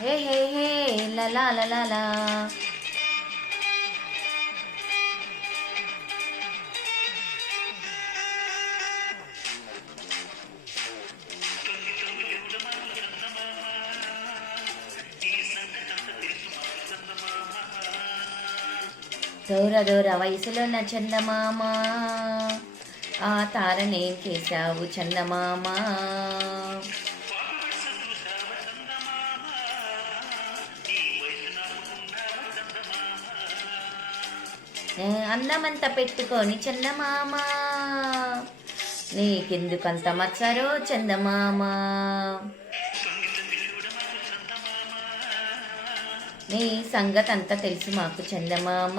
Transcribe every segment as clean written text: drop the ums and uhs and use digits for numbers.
హే హే హే లలా లలా. దూర దూర వయసులో నా చందమామ, ఆ తారనేం చేశావు చందమామ. అన్నమంతా పెట్టుకొని చందమామ, నీకెందుకంత మచ్చారో చందమామ. నీ సంగతంతా తెలుసు మాకు చందమామ.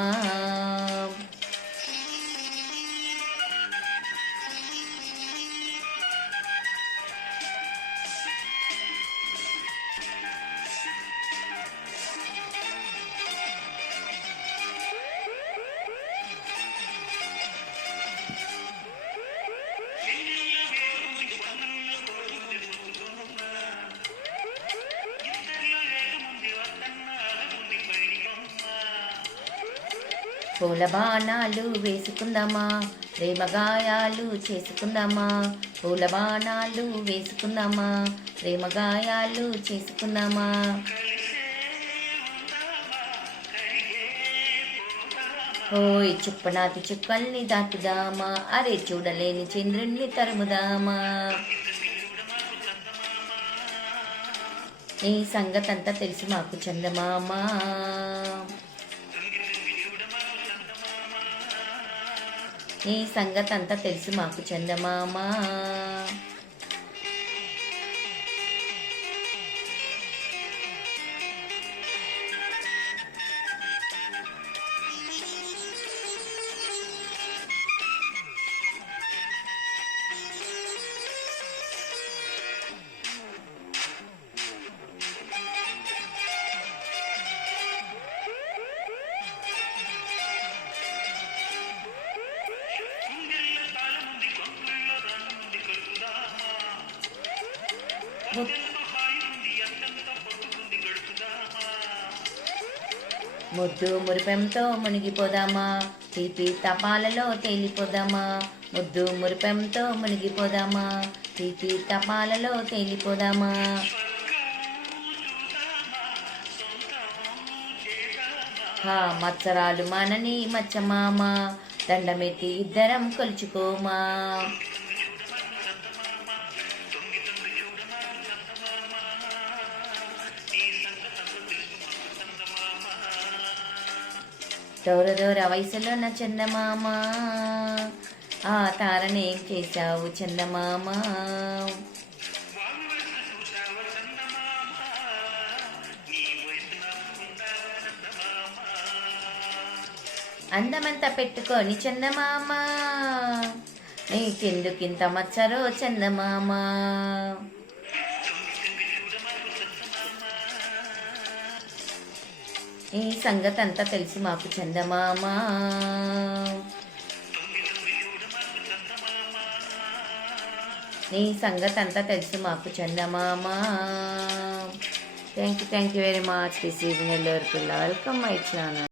పూల బాణాలు వేసుకుందామా, ప్రేమ గాయాలు చేసుకుందామా. పూల బాణాలు వేసుకుందామా, ప్రేమ గాయాలు చేసుకుందామా. ఓయ్ చుప్పనాతి చుక్కల్ని దాటుదామా, అరే చూడలేని చంద్రుణ్ణి తరుముదామా. నీ సంగతంతా తెలుసు మాకు చందమామ. నీ సంగతంతా తెలుసు మాకు చందమామ. ముద్దు మురిపెంతో మునిగిపోదామా, తీపి తపాలలో తేలిపోదామా. ముద్దు మురిపెంతో మునిగిపోదామా, తీపి తపాలలో తేలిపోదామా. మత్సరాలు మనని మచ్చమామ, దండమెట్టి ఇద్దరం కొలుచుకోమా. దూర దూర వయసులో నా చందమామ, ఆ తారనేం చేశావు చందమామ. అందమంతా పెట్టుకొని చందమామ, నీకెందుకింత మచ్చరో చందమామ. ఈ సంగతంతా తెలుసు మాకు చందమామ. నీ సంగతంతా తెలుసు మాకు చందమామ. Thank you very much. This is Nellore పిల్ల. Welcome my channel.